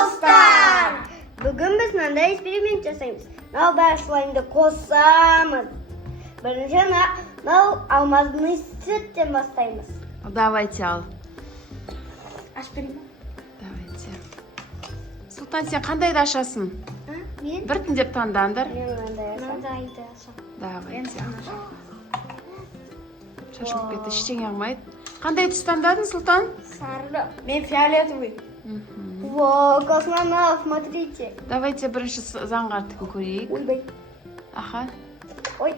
dostlar. Bugün biz manda eksperiment жасаймыз. Мынау бәрі слаймды қосамыз. Бірінші мынау алмазный цветтен бастаймыз. Давайте ал. Ашып берейін бе? Давайте. Сұлтан, сен қандайды ашасың? Мен? Біртіндеп таңдаңдар. Мындайды ашам. Давайте. Шашылып кетті, ештеңе алмайды. Қандай түс таңдадың, Сұлтан? Сары. Мен фиолетовый. Во, космонавт, смотрите. Давайте бірінші заңғартықын көрейік. Ойбай. Аха. Ой.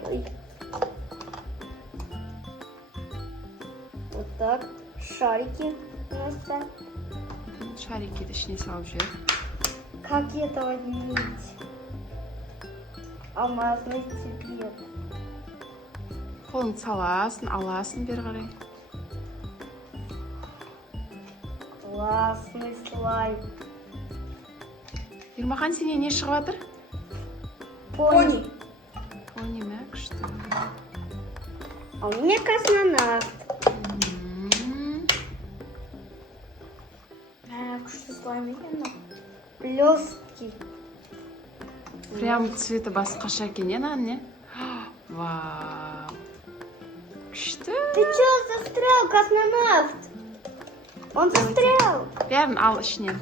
Вот так. Шарики настя. Шарикті ішіне салып жүр. Как это отменить? Алмазный цвет. Қолыңды саласың, аласың бері қарай. Классный слайм. Ермахан, сенен не шығып жатыр? Пони. Пони ма, күшті. А у меня космонавт. Күшті слайм екен. Блестки. Прям цветі басқаша екен, не? Вау. Күшті. Ты чё застрял, космонавт? Он застрял. Бәрін ал ішінен.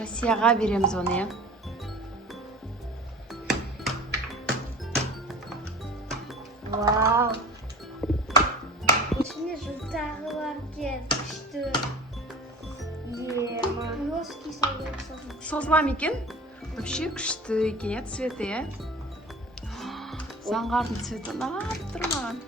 Россияға береміз оны, е? Вау. İçinde жылтағы бар екен. Күшті. Ема. Блестки Созылам екен? Вообще күшті екен, цветі, е? Заңғардың цветі ұнап тұрған.